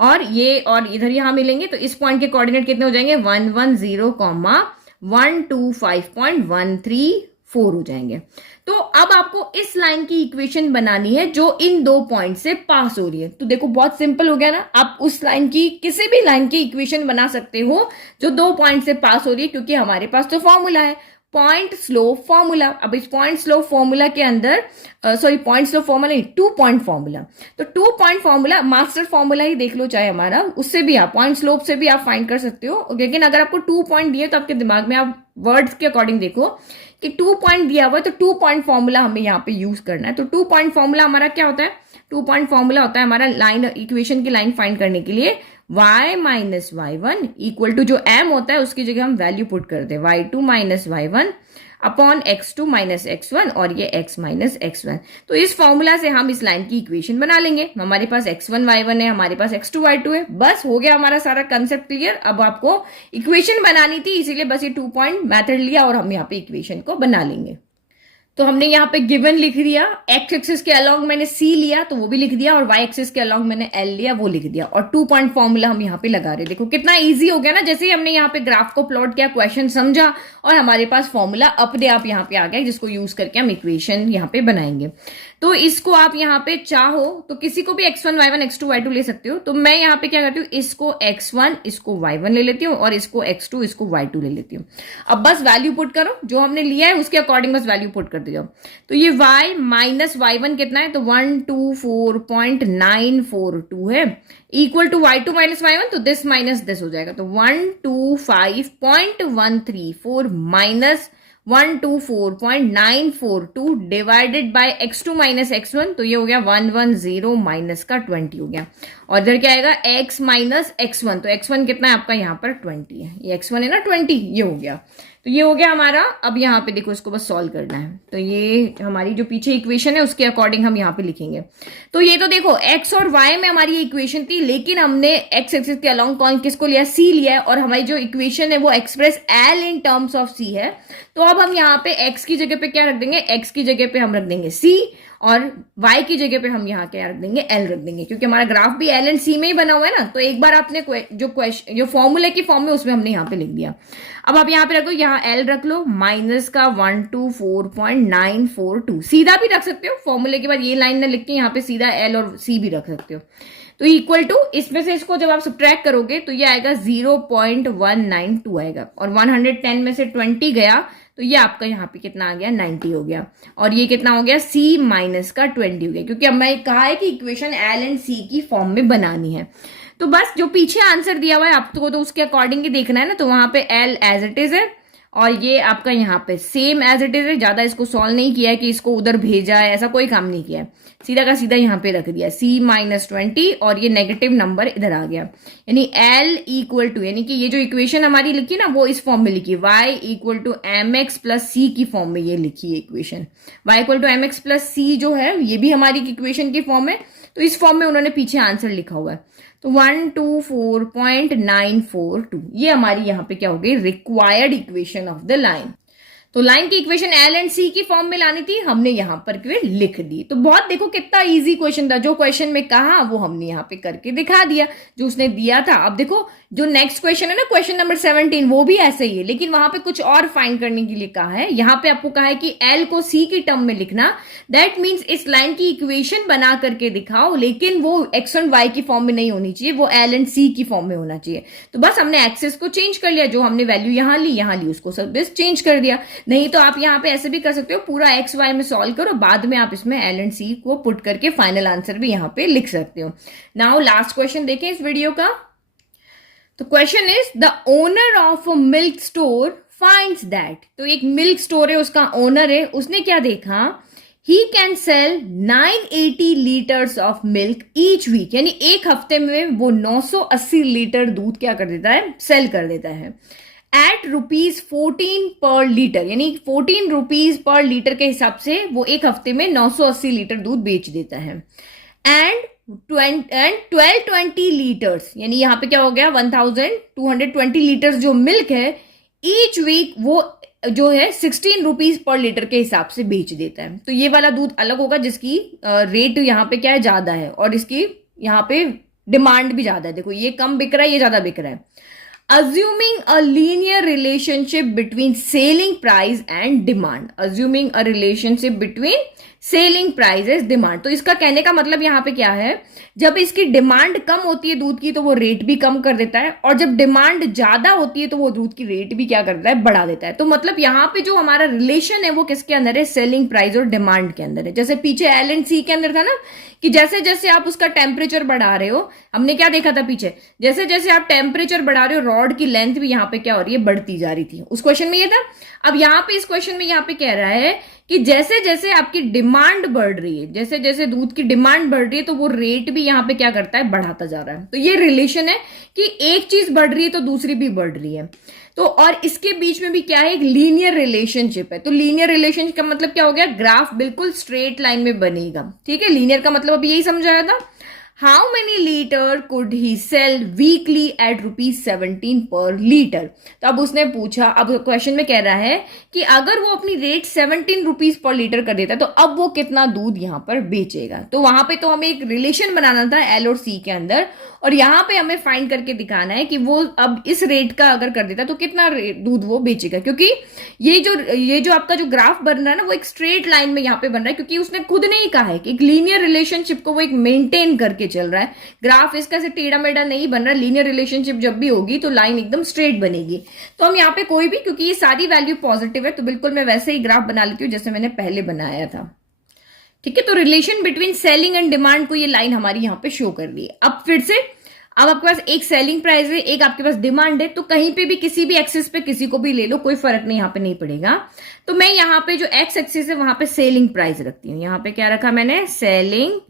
और ये और इधर यहां मिलेंगे तो इस पॉइंट के कोऑर्डिनेट कितने हो जाएंगे 110,125.134 हो जाएंगे। तो अब आपको इस लाइन की इक्वेशन बनानी है जो इन दो पॉइंट से पास हो रही है। तो देखो बहुत सिंपल हो गया ना, आप उस लाइन की किसी भी लाइन की इक्वेशन बना सकते हो जो दो पॉइंट से पास हो रही है, क्योंकि हमारे पास तो फॉर्मूला है पॉइंट स्लोप फॉर्मूला। अब इस पॉइंट स्लोप फॉर्मूला के अंदर पॉइंट स्लोप फॉर्मूला नहीं, 2 पॉइंट फॉर्मूला। तो 2 पॉइंट फॉर्मूला मास्टर फॉर्मूला ही देख लो चाहे हमारा, उससे भी आप पॉइंट स्लोप से भी आप फाइंड कर सकते हो। लेकिन अगर आपको 2 पॉइंट दिए तो आपके दिमाग में आप वर्ड्स के अकॉर्डिंग देखो कि 2 पॉइंट दिया हुआ है तो 2 पॉइंट फॉर्मूला हमें यहाँ पे यूज करना है। तो 2 पॉइंट फॉर्मूला हमारा क्या होता है, 2 पॉइंट फॉर्मूला होता है हमारा लाइन इक्वेशन की लाइन फाइंड करने के लिए y minus y1 equal to जो m होता है उसकी जगह हम वैल्यू पुट करते हैं y2 minus y1 upon x2 minus x1, और ये x माइनस x1। तो इस फॉर्मूला से हम इस लाइन की इक्वेशन बना लेंगे। हमारे पास x1 y1 है, हमारे पास x2 y2 है, बस हो गया हमारा सारा कंसेप्ट क्लियर। अब आपको इक्वेशन बनानी थी, इसीलिए बस ये 2 पॉइंट मेथड लिया और हम यहाँ पे इक्वेशन को बना लेंगे। तो हमने यहाँ पे गिवन लिख दिया, एक्स एक्सिस के अलॉन्ग मैंने सी लिया तो वो भी लिख दिया, और वाई एक्सिस के अलॉन्ग मैंने एल लिया वो लिख दिया, और 2 पॉइंट फॉर्मूला हम यहाँ पे लगा रहे हैं। देखो कितना इजी हो गया ना, जैसे ही हमने यहाँ पे ग्राफ को प्लॉट किया, क्वेश्चन समझा और हमारे पास फॉर्मूला अपने आप यहाँ पे आ गया, जिसको यूज करके हम इक्वेशन यहाँ पे बनाएंगे। तो इसको आप यहाँ पे चाहो तो किसी को भी x1 y1 x2 y2 ले सकते हो। तो मैं यहाँ पे क्या करती हूँ, इसको x1 इसको y1 ले लेती हूँ और इसको x2 इसको y2 ले लेती हूँ। अब बस वैल्यू पुट करो, जो हमने लिया है उसके अकॉर्डिंग बस वैल्यू पुट करते जाओ। तो ये y माइनस y1 कितना है, तो 124.942 है, equal to y2 minus y1, तो दिस माइनस दिस हो जाएगा, तो 125.134 minus 124.942 divided by x2 minus x1, तो ये हो गया 110 माइनस का 20 हो गया, और इधर क्या आएगा x माइनस x1, तो x1 कितना है आपका यहाँ पर 20 है, ये x1 है ना 20, ये हो गया। तो ये हो गया हमारा। अब यहाँ पे देखो इसको बस सॉल्व करना है, तो ये हमारी जो पीछे इक्वेशन है उसके अकॉर्डिंग हम यहाँ पे लिखेंगे। तो ये तो देखो x और y में हमारी इक्वेशन थी, लेकिन हमने x एक्सिस के अलॉन्ग कौन किसको लिया, c लिया है, और हमारी जो इक्वेशन है वो express l in terms of c है। तो अब हम यहाँ पे x की जगह पे क्या रख देंगे, x की जगह पे हम रख देंगे c, और y की जगह पे हम यहाँ क्या रख देंगे, l रख देंगे, क्योंकि हमारा ग्राफ भी l एंड c में ही बना हुआ है ना। तो एक बार आपने जो फॉर्मूले की फॉर्म में उसमें हमने यहाँ पे लिख दिया। अब आप यहाँ पे रखो, यहाँ l रख लो, माइनस का 124.942, सीधा भी रख सकते हो, फॉर्मूले के बाद ये लाइन ना लिख के यहाँ पे सीधा l और c भी रख सकते हो। तो इक्वल टू, इसमें से इसको जब आप सब्ट्रैक्ट करोगे तो ये आएगा 0.192 आएगा, और 110 में से 20 गया तो ये आपका यहाँ पे कितना आ गया, 90 हो गया, और ये कितना हो गया, c माइनस का 20 हो गया, क्योंकि अब मैं कहा है कि इक्वेशन l एंड c की फॉर्म में बनानी है। तो बस जो पीछे आंसर दिया हुआ है आपको तो उसके अकॉर्डिंग ही देखना है ना। तो वहां पे l एज इट इज है, और ये आपका यहाँ पे सेम एज इट इज है, ज्यादा इसको सॉल्व नहीं किया है कि इसको उधर भेजा है, ऐसा कोई काम नहीं किया है, सीधा का सीधा यहाँ पे रख दिया c माइनस 20, और ये नेगेटिव नंबर इधर आ गया, यानी l इक्वल टू, यानी कि ये जो इक्वेशन हमारी लिखी ना वो इस फॉर्म में लिखी, y equal to mx plus c की फॉर्म में ये लिखी है equation. y equal to mx plus c जो है ये भी हमारी इक्वेशन की फॉर्म है, तो इस फॉर्म में उन्होंने पीछे आंसर लिखा हुआ है। तो 124.942 ये हमारी यहाँ पे क्या हो गई, required equation of the line. तो लाइन की इक्वेशन एल एंड सी की फॉर्म में लानी थी, हमने यहाँ पर लिख दी। तो बहुत देखो कितना इजी क्वेश्चन था, जो क्वेश्चन में कहा वो हमने यहाँ पे करके दिखा दिया जो उसने दिया था। अब देखो जो नेक्स्ट क्वेश्चन है ना, क्वेश्चन नंबर 17, वो भी ऐसे ही है, लेकिन वहां पे कुछ और फाइंड करने के लिए कहा है। यहाँ पे आपको कहा है कि एल को सी की टर्म में लिखना, दैट मीन्स इस लाइन की इक्वेशन बना करके दिखाओ, लेकिन वो एक्स एंड वाई की फॉर्म में नहीं होनी चाहिए, वो एल एंड सी की फॉर्म में होना चाहिए। तो बस हमने एक्सेस को चेंज कर लिया, जो हमने वैल्यू यहाँ ली उसको सब बस चेंज कर दिया। नहीं तो आप यहाँ पे ऐसे भी कर सकते हो, पूरा एक्स वाई में सॉल्व करो, बाद में आप इसमें एल एंड सी को पुट करके फाइनल आंसर भी यहाँ पे लिख सकते हो। नाउ लास्ट क्वेश्चन देखें इस वीडियो का। तो question is, the owner of a milk store finds that, तो एक मिल्क स्टोर है, उसका ओनर है, उसने क्या देखा, he can sell 980 litres of milk each week, यानी एक हफ्ते में वो 980 लीटर दूध क्या कर देता है, सेल कर देता है, एट ₹14 पर लीटर, यानी 14 रुपीज पर लीटर के हिसाब से वो एक हफ्ते में 980 लीटर दूध बेच देता है। एंड 1220 लीटर्स, यानी यहाँ पे क्या हो गया, 1220 लीटर्स जो मिल्क है ईच वीक वो जो है 16 रुपीज पर लीटर के हिसाब से बेच देता है। तो ये वाला दूध अलग होगा जिसकी रेट यहाँ पे क्या है, ज्यादा है, और इसकी यहाँ पे डिमांड भी ज्यादा है। देखो ये कम बिक रहा है, ये ज्यादा बिक रहा है। Assuming a linear relationship between selling price and demand, assuming a relationship between selling price demand, तो इसका कहने का मतलब यहाँ पे क्या है, जब इसकी डिमांड कम होती है दूध की तो वो रेट भी कम कर देता है, और जब डिमांड ज्यादा होती है तो वो दूध की रेट भी क्या करता है, बढ़ा देता है। तो मतलब यहाँ पे जो हमारा रिलेशन है वो किसके अंदर है, सेलिंग प्राइस और डिमांड के अंदर है। जैसे पीछे एल एंड सी के अंदर था ना, कि जैसे जैसे आप उसका टेम्परेचर बढ़ा रहे हो, हमने क्या देखा था पीछे, जैसे जैसे आप टेम्परेचर बढ़ा रहे हो रॉड की लेंथ भी यहाँ पे क्या हो रही है, बढ़ती जा रही थी। उस क्वेश्चन में ये था। अब यहाँ पे इस क्वेश्चन में यहाँ पे कह रहा है कि जैसे जैसे आपकी डिमांड बढ़ रही है, जैसे जैसे दूध की डिमांड बढ़ रही है तो वो रेट भी यहाँ पे क्या करता है, बढ़ाता जा रहा है। तो ये रिलेशन है कि एक चीज बढ़ रही है तो दूसरी भी बढ़ रही है। तो और इसके बीच में भी क्या है, एक लीनियर रिलेशनशिप है। तो लीनियर रिलेशनशिप का मतलब क्या हो गया, ग्राफ बिल्कुल स्ट्रेट लाइन में बनेगा। ठीक है, लीनियर का मतलब अभी यही समझाया था। How many litre could he sell weekly at ₹17 per litre. तो अब उसने पूछा, अब क्वेश्चन में कह रहा है कि अगर वो अपनी रेट ₹17 पर लीटर कर देता तो अब वो कितना दूध यहां पर बेचेगा। तो वहां पे तो हमें एक रिलेशन बनाना था एल और सी के अंदर, और यहां पे हमें फाइंड करके दिखाना है कि वो अब इस रेट का अगर कर देता तो कितना दूध वो बेचेगा। क्योंकि ये जो आपका जो ग्राफ बन रहा है ना, वो एक स्ट्रेट लाइन में यहाँ पे बन रहा है, क्योंकि उसने खुद ने ही कहा है कि एक लीनियर रिलेशनशिप को वो एक मेंटेन करके चल रहा है। ग्राफ इसका से टेढ़ा मेढ़ा नहीं बन रहा। लीनियर रिलेशनशिप जब भी होगी तो लाइन एकदम स्ट्रेट बनेगी। तो हम यहाँ पे कोई भी, क्योंकि ये सारी वैल्यू पॉजिटिव है, तो बिल्कुल मैं वैसे ही ग्राफ बना लेती हूँ जैसे मैंने पहले बनाया था। ठीक है, तो relation between selling and demand को ये लाइन हमारी यहाँ पे शो कर रही है। अब फिर से, अब आपके पास एक सेलिंग प्राइस है, एक आपके पास डिमांड है, तो कहीं पे भी किसी भी एक्सिस पे किसी को भी ले लो, कोई फर्क नहीं यहाँ पे नहीं पड़ेगा। तो मैं यहाँ पे जो एक्स एक्सिस है वहां पे सेलिंग प्राइस रखती हूँ। यहाँ पे क्या रखा मैंने, सेलिंग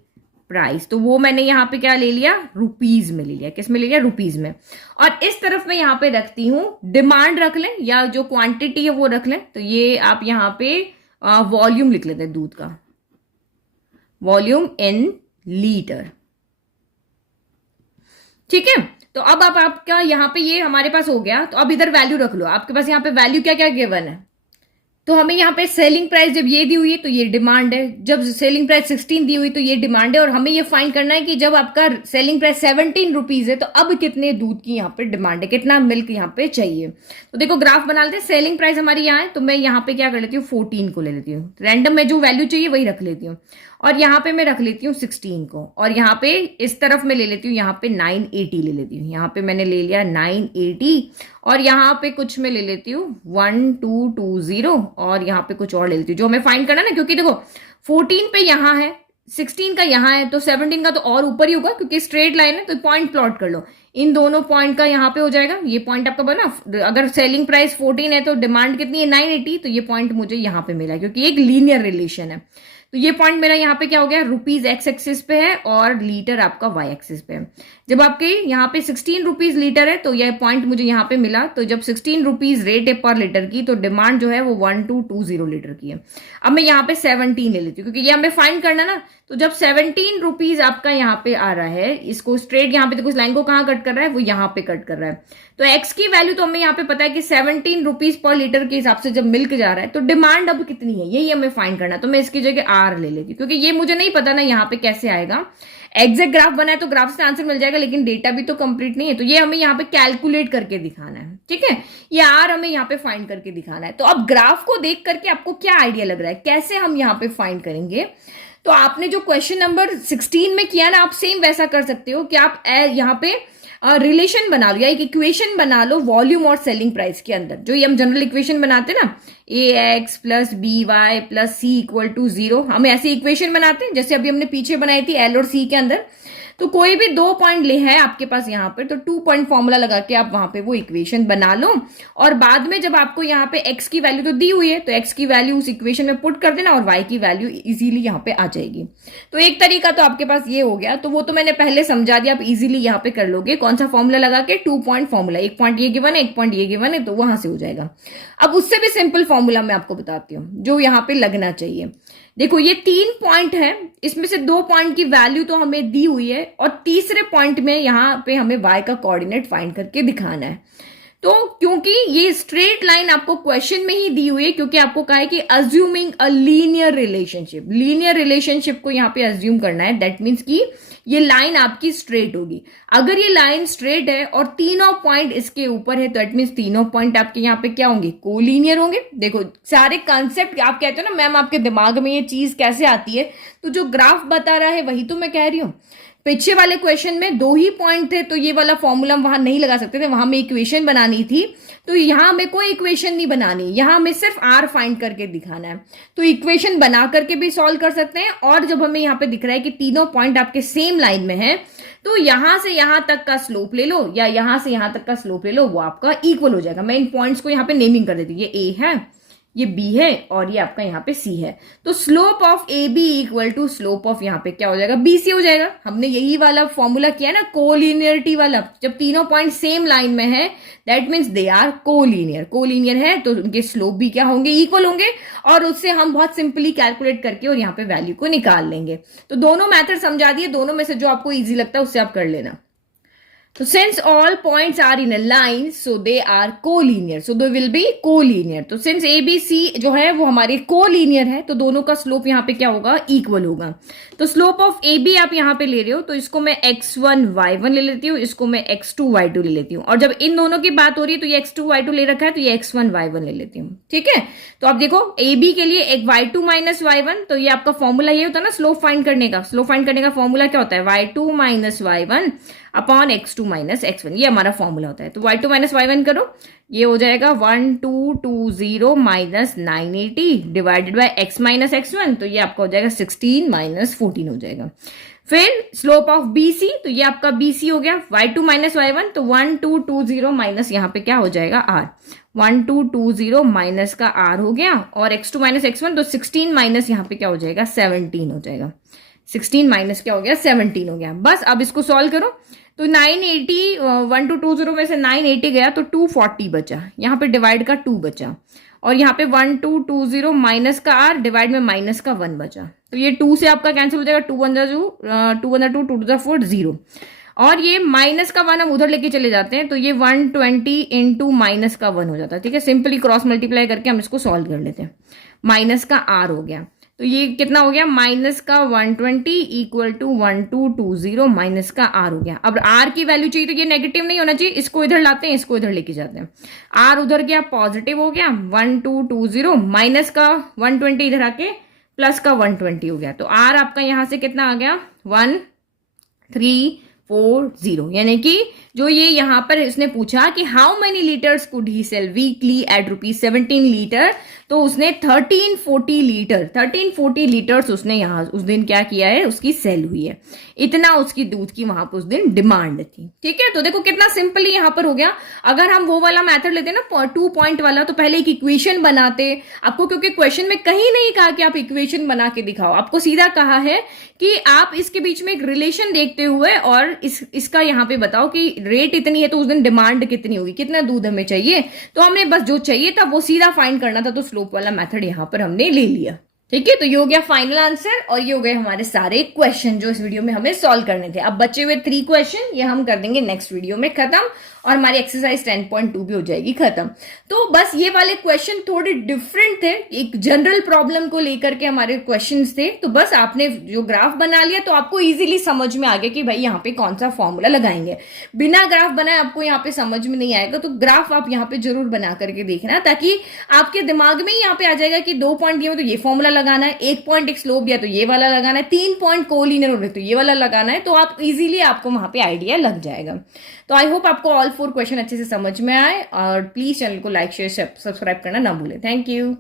प्राइस। तो वो मैंने यहाँ पे क्या ले लिया, रुपीज में ले लिया। किस में ले लिया, रुपीज में। और इस तरफ मैं यहाँ पे रखती हूँ डिमांड, रख लें या जो क्वांटिटी है वो रख लें। तो ये आप यहाँ पे वॉल्यूम लिख लेते हैं दूध का, वॉल्यूम इन लीटर। ठीक है, तो अब आप आपका यहाँ पे ये हमारे पास हो गया। तो अब इधर वैल्यू रख लो। आपके पास यहाँ पे वैल्यू क्या क्या गिवन है। तो हमें यहाँ पे सेलिंग प्राइस जब ये दी हुई है तो ये डिमांड है, जब सेलिंग प्राइस 16 दी हुई तो ये डिमांड है, और हमें ये फाइंड करना है कि जब आपका सेलिंग प्राइस 17 रुपीज है तो अब कितने दूध की यहाँ पे डिमांड है, कितना मिल्क यहाँ पे चाहिए। तो देखो ग्राफ बना लेते हैं। सेलिंग प्राइस हमारी यहाँ है, तो मैं यहाँ पे क्या कर लेती हूँ, 14 को ले लेती हूँ। रैंडम में जो वैल्यू चाहिए वही रख लेती हूँ, और यहाँ पे मैं रख लेती हूँ 16 को, और यहाँ पे इस तरफ मैं ले लेती हूँ, यहाँ पे 980 ले लेती हूँ। यहाँ पे मैंने ले लिया 980, और यहाँ पे कुछ मैं ले लेती हूँ 1220, और यहाँ पे कुछ और ले लेती हूँ जो हमें फाइंड करना ना। क्योंकि देखो 14 पे यहाँ है, 16 का यहाँ है, तो 17 का तो और ऊपर ही होगा क्योंकि स्ट्रेट लाइन है। तो पॉइंट प्लॉट कर लो, इन दोनों पॉइंट का यहाँ पे हो जाएगा। ये पॉइंट आपका बना, अगर सेलिंग प्राइस 14 है तो डिमांड कितनी है, 980। तो ये पॉइंट मुझे यहाँ पे मिला क्योंकि एक लीनियर रिलेशन है। तो ये पॉइंट मेरा यहाँ पे क्या हो गया, रुपीज एक्स एक्सिस पे है और लीटर आपका वाई एक्सिस पे है। जब आपके यहाँ पे 16 रुपीज लीटर है तो यह पॉइंट मुझे यहाँ पे मिला। तो जब 16 रुपीज रेट है पर लीटर की, तो डिमांड जो है वो 1220 लीटर की है। अब मैं यहाँ पे 17 ले लेती हूँ क्योंकि ये हमें फाइंड करना ना। तो जब 17 रुपीज आपका यहाँ पे आ रहा है, इसको स्ट्रेट यहाँ पे देखो इस लाइन को कहाँ कट कर रहा है, वो यहाँ पे कट कर रहा है। तो एक्स की वैल्यू तो हमें यहाँ पे पता है कि 17 रुपीज पर लीटर के हिसाब से जब मिल्क जा रहा है तो डिमांड अब कितनी है यही हमें फाइंड करना है। तो मैं इसकी जगह आर ले लेती हूँ क्योंकि ये मुझे नहीं पता ना यहाँ पे कैसे आएगा। एग्जैक्ट ग्राफ बना है तो ग्राफ से आंसर मिल जाएगा, लेकिन डेटा भी तो कंप्लीट नहीं है, तो ये हमें यहाँ पे कैलकुलेट करके दिखाना है। ठीक है, ये आर हमें यहाँ पे फाइंड करके दिखाना है। तो अब ग्राफ को देख करके आपको क्या आइडिया लग रहा है कैसे हम यहाँ पे फाइंड करेंगे। तो आपने जो क्वेश्चन नंबर 16 में किया ना, आप सेम वैसा कर सकते हो कि आप यहाँ पे रिलेशन बना लो या एक इक्वेशन बना लो वॉल्यूम और सेलिंग प्राइस के अंदर। जो ये हम जनरल इक्वेशन बनाते हैं ना, ax plus b y plus c equal to 0, हम ऐसी इक्वेशन बनाते हैं जैसे अभी हमने पीछे बनाई थी एल और सी के अंदर। तो कोई भी 2 पॉइंट ले है आपके पास यहाँ पर, तो 2 पॉइंट फॉर्मूला लगा के आप वहां पे वो इक्वेशन बना लो, और बाद में जब आपको यहाँ पे x की वैल्यू तो दी हुई है तो x की वैल्यू उस इक्वेशन में पुट कर देना और y की वैल्यू इजीली यहाँ पे आ जाएगी। तो एक तरीका तो आपके पास ये हो गया। तो वो तो मैंने पहले समझा दिया, आप इजीली यहाँ पे कर लोगे। कौन सा फॉर्मूला लगा के, 2 पॉइंट फॉर्मूला, एक पॉइंट ये गिवन है, एक पॉइंट ये गिवन है, तो वहां से हो जाएगा। अब उससे भी सिंपल फॉर्मूला मैं आपको बताती हूँ जो यहाँ पे लगना चाहिए। देखो ये 3 पॉइंट है, इसमें से 2 पॉइंट की वैल्यू तो हमें दी हुई है, और तीसरे पॉइंट में यहाँ पे हमें y का कोऑर्डिनेट फाइंड करके दिखाना है। तो क्योंकि ये स्ट्रेट लाइन आपको क्वेश्चन में ही दी हुई है, क्योंकि आपको कहा है कि assuming a linear relationship, linear relationship को यहाँ पे अज्यूम करना है। दैट मीन्स कि ये लाइन आपकी स्ट्रेट होगी। अगर ये लाइन स्ट्रेट है और तीनों पॉइंट इसके ऊपर है तो दैट मीन्स तीनों पॉइंट आपके यहाँ पे क्या होंगे, कोलीनियर होंगे। देखो सारे कॉन्सेप्ट आप कहते हो ना मैम आपके दिमाग में ये चीज कैसे आती है, तो जो ग्राफ बता रहा है वही तो मैं कह रही हूँ। पीछे वाले क्वेश्चन में 2 ही पॉइंट थे तो ये वाला फॉर्मूला हम वहां नहीं लगा सकते थे, वहां में इक्वेशन बनानी थी। तो यहां हमें कोई इक्वेशन नहीं बनानी, यहां हमें सिर्फ आर फाइंड करके दिखाना है। तो इक्वेशन बना करके भी सॉल्व कर सकते हैं, और जब हमें यहाँ पे दिख रहा है कि तीनों पॉइंट आपके सेम लाइन में है तो यहां से यहां तक का स्लोप ले लो या यहां से यहां तक का स्लोप ले लो, वो आपका इक्वल हो जाएगा। मैं इन पॉइंट्स को यहाँ पे नेमिंग कर देती हूँ। ये ए है, ये B है और ये आपका यहाँ पे C है। तो slope of AB equal to slope of यहाँ पे क्या हो जाएगा, BC हो जाएगा। हमने यही वाला फॉर्मूला किया ना कोलिनियरिटी वाला, जब तीनों पॉइंट सेम लाइन में है that means they are collinear. Collinear है तो उनके स्लोप भी क्या होंगे, इक्वल होंगे, और उससे हम बहुत सिंपली कैलकुलेट करके और यहाँ पे वैल्यू को निकाल लेंगे। तो दोनों मेथड समझा दिए, दोनों में से जो आपको इजी लगता है उससे आप कर लेना। So since all points are in a line, so they are collinear. So they will be collinear. तो since ABC जो है वो हमारे collinear है, तो दोनों का स्लोप यहाँ पे क्या होगा, इक्वल होगा। तो स्लोप ऑफ AB आप यहाँ पे ले रहे हो, तो इसको मैं x1 y1 ले लेती हूँ, इसको मैं x2 y2 ले लेती हूँ, और जब इन दोनों की बात हो रही है तो ये x2 y2 ले रखा है तो ये x1 y1 ले लेती हूँ। ठीक है, तो आप देखो AB के लिए एक y2 माइनस y1, तो ये आपका फॉर्मूला ये होता है ना स्लोप फाइंड करने का। स्लोप फाइंड करने का फॉर्मूला क्या होता है, y2 minus y1 upon x2 minus x1, ये हमारा फॉर्मूला होता है। तो y2 माइनस y1 करो, ये हो जाएगा 1220 minus 980 divided by x minus x1, तो ये आपका हो जाएगा 16 माइनस 14 हो जाएगा। फिर स्लोप ऑफ BC, तो ये आपका BC हो गया y2 माइनस y1, तो 1220 माइनस यहाँ पे क्या हो जाएगा r, 1220 माइनस का r हो गया, और x2 माइनस x1 तो 16 माइनस यहाँ पे क्या हो जाएगा 17 हो जाएगा। 16 माइनस क्या हो गया 17 हो गया। बस अब इसको सॉल्व करो, तो 980 1220 में से 980 गया तो 240 बचा, यहाँ पे डिवाइड का 2 बचा, और यहाँ पे 1220 माइनस का r डिवाइड में माइनस का 1 बचा, तो ये 2 से आपका कैंसिल हो जाएगा, 2 1 2 2 2 4 0, और ये माइनस का 1 हम उधर लेके चले जाते हैं, तो ये 120 इंटू माइनस का 1 हो जाता है। ठीक है, सिंपली क्रॉस मल्टीप्लाई करके हम इसको सॉल्व कर लेते हैं। माइनस का r हो गया, तो ये कितना हो गया, माइनस का 120 इक्वल टू 1220 माइनस का r हो गया। अब r की वैल्यू चाहिए तो ये नेगेटिव नहीं होना चाहिए, इसको इधर लाते हैं, इसको इधर लेके जाते हैं। r उधर गया पॉजिटिव हो गया 1220, माइनस का 120 इधर आके प्लस का 120 हो गया, तो r आपका यहां से कितना आ गया 1340, यानी कि जो ये यहाँ पर इसने पूछा कि how many litres could he sell weekly at ₹17 litre, तो उसने 1340 लीटर्स उसने यहाँ उस दिन क्या किया है, उसकी सेल हुई है, इतना उसकी दूध की वहां पर उस दिन डिमांड थी। ठीक है, तो देखो कितना सिंपली यहाँ पर हो गया। अगर हम वो वाला मेथड लेते ना 2 पॉइंट वाला, तो पहले एक इक्वेशन बनाते आपको, क्योंकि क्वेश्चन में कहीं नहीं कहा कि आप इक्वेशन बना के दिखाओ, आपको सीधा कहा है कि आप इसके बीच में एक रिलेशन देखते हुए और इसका यहाँ पे बताओ कि रेट इतनी है तो उस दिन डिमांड कितनी होगी, कितना दूध हमें चाहिए, तो हमें बस जो चाहिए था वो सीधा फाइंड करना था, तो स्लोप वाला मेथड यहाँ पर हमने ले लिया। ठीक है, तो ये हो गया फाइनल आंसर, और ये हो गए हमारे सारे क्वेश्चन जो इस वीडियो में हमें सॉल्व करने थे। अब बचे हुए 3 क्वेश्चन ये हम कर देंगे नेक्स्ट वीडियो में खत्म, और हमारी एक्सरसाइज 10.2 भी हो जाएगी खत्म। तो बस ये वाले क्वेश्चन थोड़े डिफरेंट थे, एक जनरल प्रॉब्लम को लेकर के हमारे क्वेश्चंस थे, तो बस आपने जो ग्राफ बना लिया तो आपको इजीली समझ में आ गया कि भाई यहाँ पे कौन सा फॉर्मूला लगाएंगे। बिना ग्राफ बनाए आपको यहाँ पे समझ में नहीं आएगा, तो ग्राफ आप यहाँ पे जरूर बना करके देखना, ताकि आपके दिमाग में ही यहाँ पे आ जाएगा कि 2 पॉइंट दिए तो ये फॉर्मूला लगाना है, 1 पॉइंट एक स्लोप दिया तो ये वाला लगाना है, 3 पॉइंट कोलिनियर हो रहे तो ये वाला लगाना है, तो आप इजीली आपको वहां पे आइडिया लग जाएगा। तो आई होप आपको ऑल 4 क्वेश्चन अच्छे से समझ में आए, और प्लीज चैनल को लाइक शेयर सब्सक्राइब करना ना भूलें। Thank you.